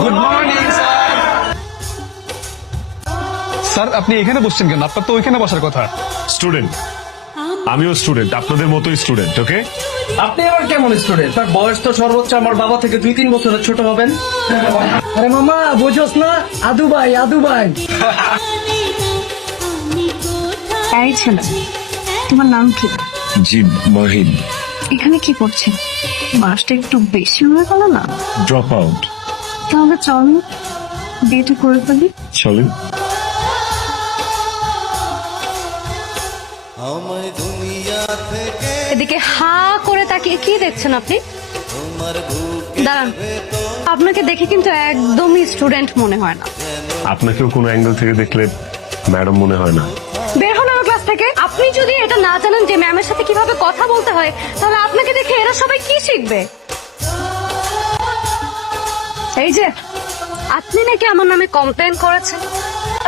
Good morning sir. Sir আপনি এখানে বসছেন কেন? আপনার তো ওইখানে বসার কথা। স্টুডেন্ট, আমিও স্টুডেন্ট, আপনাদের মতোই স্টুডেন্ট। ওকে, আপনি আবার কেমন স্টুডেন্ট? তার বয়স তো সর্বোচ্চ আমার বাবা থেকে 2-3 বছরের ছোট হবেন। আরে মামা বুঝোস না, আদু ভাই আদু ভাই। এই ছেলে, তোমার নাম কি? জি মহিন। এখানে কি করছে? বয়সটা একটু বেশি হয়ে গেল না? Drop out. তাহলে চল বিয়েটা করে ফেলি। চলেন। এদিকে হা করে তাকিয়ে কি দেখছেন আপনি? দাঁড়ান, আপনাকে দেখে কিন্তু একদমই স্টুডেন্ট মনে হয় না। আপনাকেও কোনো অ্যাঙ্গেল থেকে দেখলে ম্যাডাম মনে হয় না। বের হন আমার ক্লাস থেকে। আপনি যদি এটা না জানেন যে ম্যামের সাথে কিভাবে কথা বলতে হয়, তাহলে আপনাকে দেখে এরা সবাই কি শিখবে? এই যে আপনি নাকি আমার নামে কমপ্লেন করেছেন,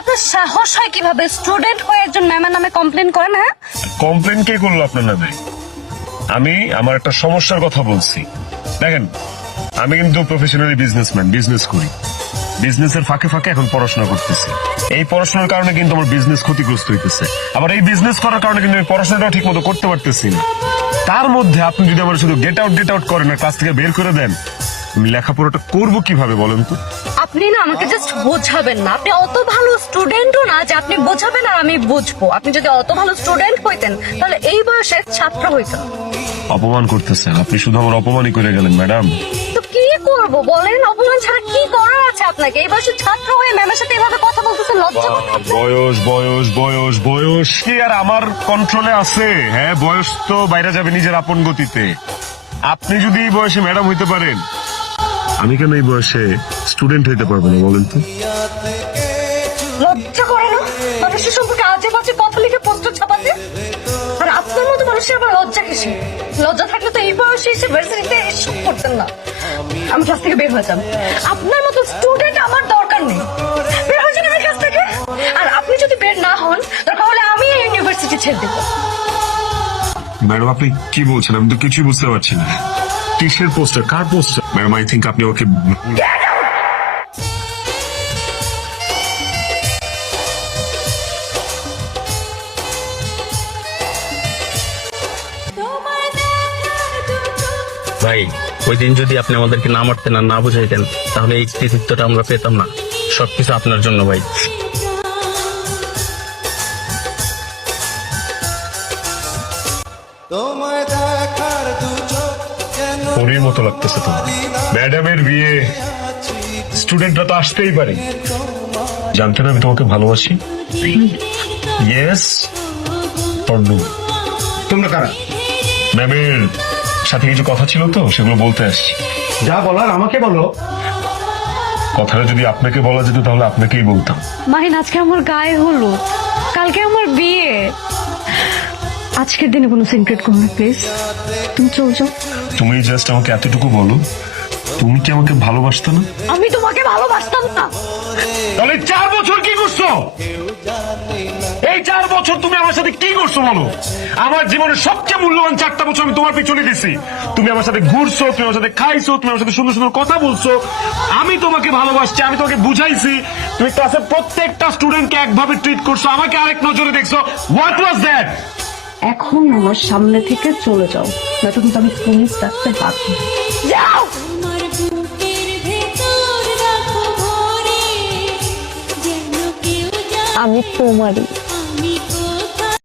আপনার সাহস হয় কিভাবে স্টুডেন্ট হয়ে একজন ম্যামের নামে কমপ্লেন করেন? হ্যাঁ, কমপ্লেন কে করলো আপনার নামে? আমি আমার একটা সমস্যার কথা বলছি। দেখেন, আমি কিন্তু প্রফেশনালি বিজনেসম্যান, বিজনেস করি। বিজনেসের ফাঁকে ফাঁকে এখন পড়াশোনা করতেছি। এই পড়াশোনার কারণে কিন্তু আমার বিজনেস ক্ষতিগ্রস্ত হইতেছে। আবার এই বিজনেস করার কারণে কিন্তু আমি পড়াশোনাটাও ঠিক মতো করতে পারতেছি না। তার মধ্যে আপনি যদি আমার শুধু গেট আউট করেন আর ক্লাস থেকে বের করে দেন, আমি লেখাপড়াটা করবো কিভাবে বলেন তো? আপনি না আমাকে জাস্ট বোঝাবেন না। আপনি অত ভালো স্টুডেন্টও না যে আপনি বোঝাবেন আর আমি বুঝবো। আপনি যদি অত ভালো স্টুডেন্ট হইতেন তাহলে এই বয়সে ছাত্র হইতেন। অপমান করতেছেন আপনি, শুধু আমার অপমানই করে গেলেন ম্যাডাম। তো কি করব বলেন? অপমান ছাড়া কি করার আছে আপনাকে? এই বয়সে ছাত্র হয়ে ম্যামের সাথে এভাবে কথা বলতেছেন, লজ্জা করতে হবে? বয়স বয়স বয়স বয়স কি আর আমার কন্ট্রোলে আছে? হ্যাঁ, বয়স তো বাইরে যাবে নিজের আপন গতিতে। আপনি যদি এই বয়সে ম্যাডাম হইতে পারেন, আমি কেন এই বয়সে স্টুডেন্ট হইতে পারবো না বলেন তো? লজ্জা করে না মানুষের সম্পর্কে আজে বাজে কথা লিখে পোস্টার ছাপাতে? আর আপনার মতো মানুষের আবার লজ্জা কিসে? লজ্জা থাকলে তো এই বয়সে এসে ভার্সিটিতে এসব করতেন না। আমি ক্লাস থেকে বের হয়ে যাব। আপনার মতো স্টুডেন্ট আমার দরকার নেই। বের হয়ে যান আমার ক্লাস থেকে। আর আপনি যদি বের না হন, দরকার হলে আমি এই ইউনিভার্সিটি ছেড়ে দেবো। ম্যাডাম আপনি কি বলছেন? আমি তো কিছুই বুঝতে পারছি না। কিসের poster? Car poster? Madam I think আপনি ওকে ভাই, ওই দিন যদি আপনি আমাদেরকে না মারতেন আর না বুঝাইতেন, তাহলে এই কৃতিত্বটা আমরা পেতাম না। সবকিছু আপনার জন্য ভাই। পরীর মতো লাগতেছে তোমার। ম্যাডামের বিয়ে, স্টুডেন্টরা তো আসতেই পারে। জানতেন আমি তোমাকে ভালোবাসি? Yes or no? তোমরা কারা? ম্যামের সাথে কিছু কথা ছিল তো, সেগুলো বলতে আসছি। যা বলার আমাকে বলো। কথাটা যদি আপনাকে বলা যেত তাহলে আপনাকেই বলতাম। মাহিন, আজকে আমার গায়ে হলো, কালকে আমার বিয়ে। আজকের দিনে কোনো সিক্রেট করো না প্লিজ। তুমি চল যাও। তুমি জাস্ট আমাকে এতটুকু বলো, তুমি কি আমাকে ভালোবাসতো না? আমি তোমাকে ভালোবাসতাম না। তাহলে 4 বছর কি করছো? এই 4 বছর তুমি আমার সাথে কি করছো বলো? আমার জীবনের সবচেয়ে মূল্যবান 4টা বছর আমি তোমার পিছনে দিছি। তুমি আমার সাথে ঘুরছো, তুমি আমার সাথে খাইছো, তুমি আমার সাথে সুন্দর সুন্দর কথা বলছো। আমি তোমাকে ভালোবাসছি, আমি তোমাকে বুঝাইছি। তুমি ক্লাসের প্রত্যেকটা স্টুডেন্টকে একভাবে ট্রিট করছো, আমাকে আরেক নজরে দেখছো। What was that? এখন আমার সামনে থেকে চলে যাও, নয়তো কিন্তু আমি পুলিশ ডাকতে বাধ্য। যাও। আমি তোমারই।